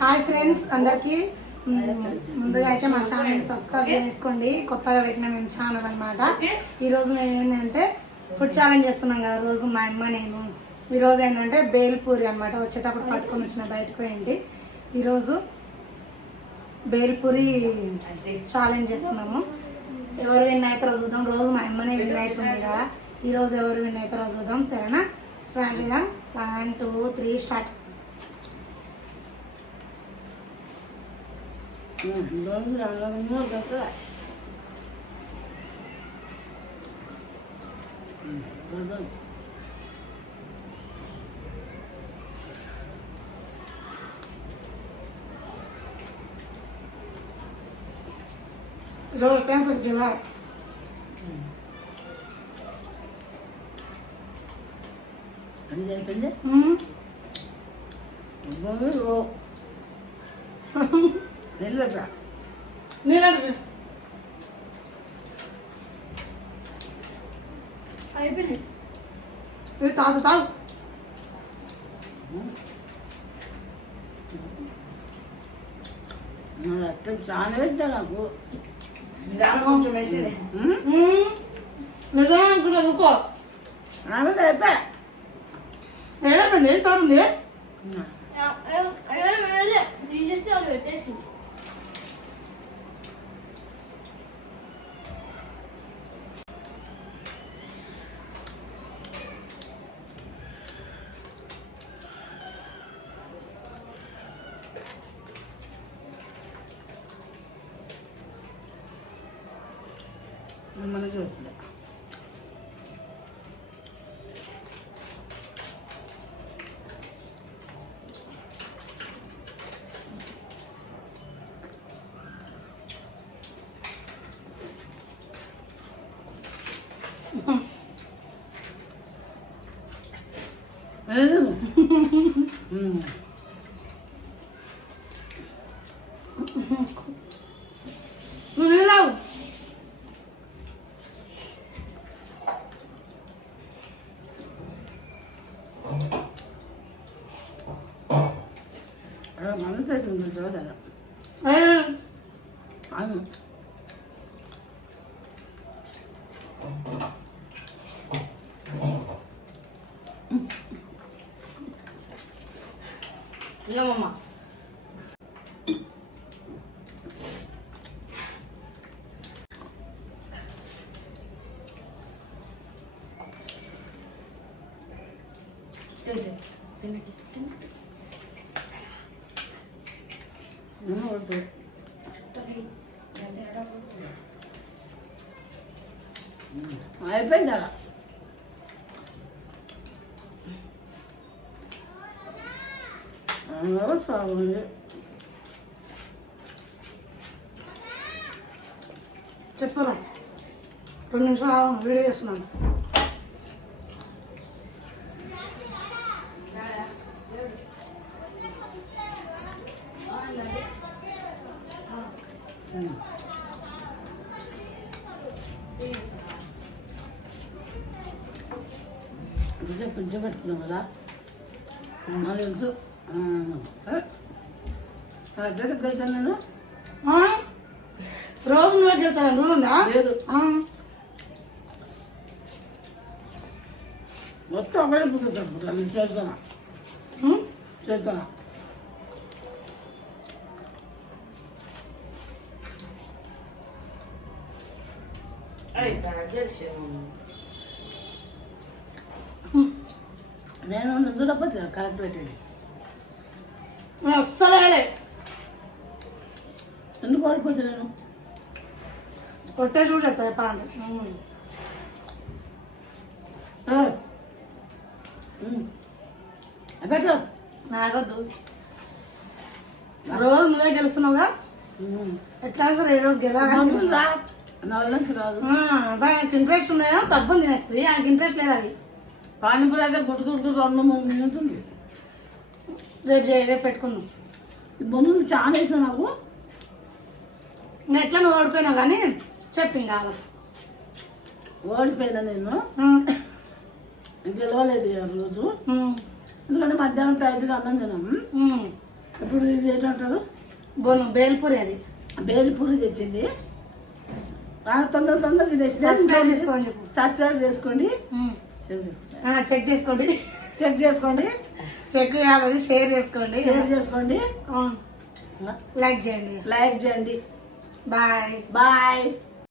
Hi friends అందరికీ ముందుగా అయితే మా ఛానల్ సబ్స్క్రైబ్ చేసుకోండి. కొత్తగా పెట్టిన మేము ఛానల్ అనమాట. ఈరోజు మేము ఏంటంటే ఫుడ్ ఛాలెంజ్ చేస్తున్నాం కదా. రోజు మా అమ్మ నేను ఈరోజు ఏంటంటే బేల్పూరి అనమాట. వచ్చేటప్పుడు పట్టుకొని వచ్చిన బయటకు పోయింది. ఈరోజు బేల్పూరి ఛాలెంజ్ చేస్తున్నాము. ఎవరు విన్ అవుతారో చూద్దాం. రోజు మా అమ్మనే విన్ అవుతుంది కదా. ఈరోజు ఎవరు విన్ అవుతారో చూద్దాం. సరేనా? స్టార్ట్ చేద్దాం. 1 2 3 స్టార్ట్. రోజు క్యాన్సర్ కిలా అయిపోయింది. తాగు తాగు. చాలా పెద్ద నాకు నిజమే అనుకుంటా. చూకో అయిపోయా ఏడైపోయింది. ఏం తోడుంది? మనం చూస్తుందా నువ్వు నీళ్ళావు. మనం చేసింది చూడాలి. ఏమమ్మా అయిపోయింది అలా. చెప్పరా? 2 నిమిషాలు ఆగు, వీడియో చేస్తున్నాను. కొంచెం పెట్టుకున్నాం కదా. నాకు తెలుసు కలిసాను నేను. రోజు నువ్వే గెలిచాను రూల్ ఉందా? లేదు, మొత్తం ఒకటే పుట్టుకుంటా. నేను చేస్తాను చేస్తాను. నేను చూడకపోతే కరెక్ట్ పెట్టండి. అస్సలే ఎందుకు ఓడిపోతే నేను కొట్టే చూడు చెప్తా చెప్పాలంటే. పెట్టు. నాకొద్దు. రోజు నువ్వే గెలుస్తున్నావుగా. ఎట్లా సరే ఈ రోజు గెలవాలి. రాదు. ఆయనకి ఇంట్రెస్ట్ ఉన్నాయో తప్పని తినేస్తుంది. ఆయనకి ఇంట్రెస్ట్ లేదు. అవి పానీపూరి అయితే గుట్టుకుంటూ 2-3 మినిట్లు. రేపు పెట్టుకుందాం. ఈ బొన్నులు చాలా వేసావు నాకు. ఇంకా ఎట్లా నువ్వు ఓడిపోయినావు కానీ చెప్పి ఇంకా ఓడిపోయినా నేను. గెలవలేదు ఆ రోజు. ఎందుకంటే మధ్యాహ్నం టైట్గా అన్నం తిన్నాం. ఇప్పుడు ఇది ఏంటంటారు బోనం బేల్పూరి అది. బేల్పూరి తెచ్చింది. తొందరగా ఇది సబ్స్క్రైబ్ చేసుకోని చెప్పు. సబ్స్క్రైబ్ చేసుకోండి. చెక్ చేసుకోండి. చెక్ చేసుకోండి. చెక్ కాదు అది, షేర్ చేసుకోండి. షేర్ చేసుకోండి. లైక్ చేయండి. లైక్ చేయండి. బాయ్. బాయ్.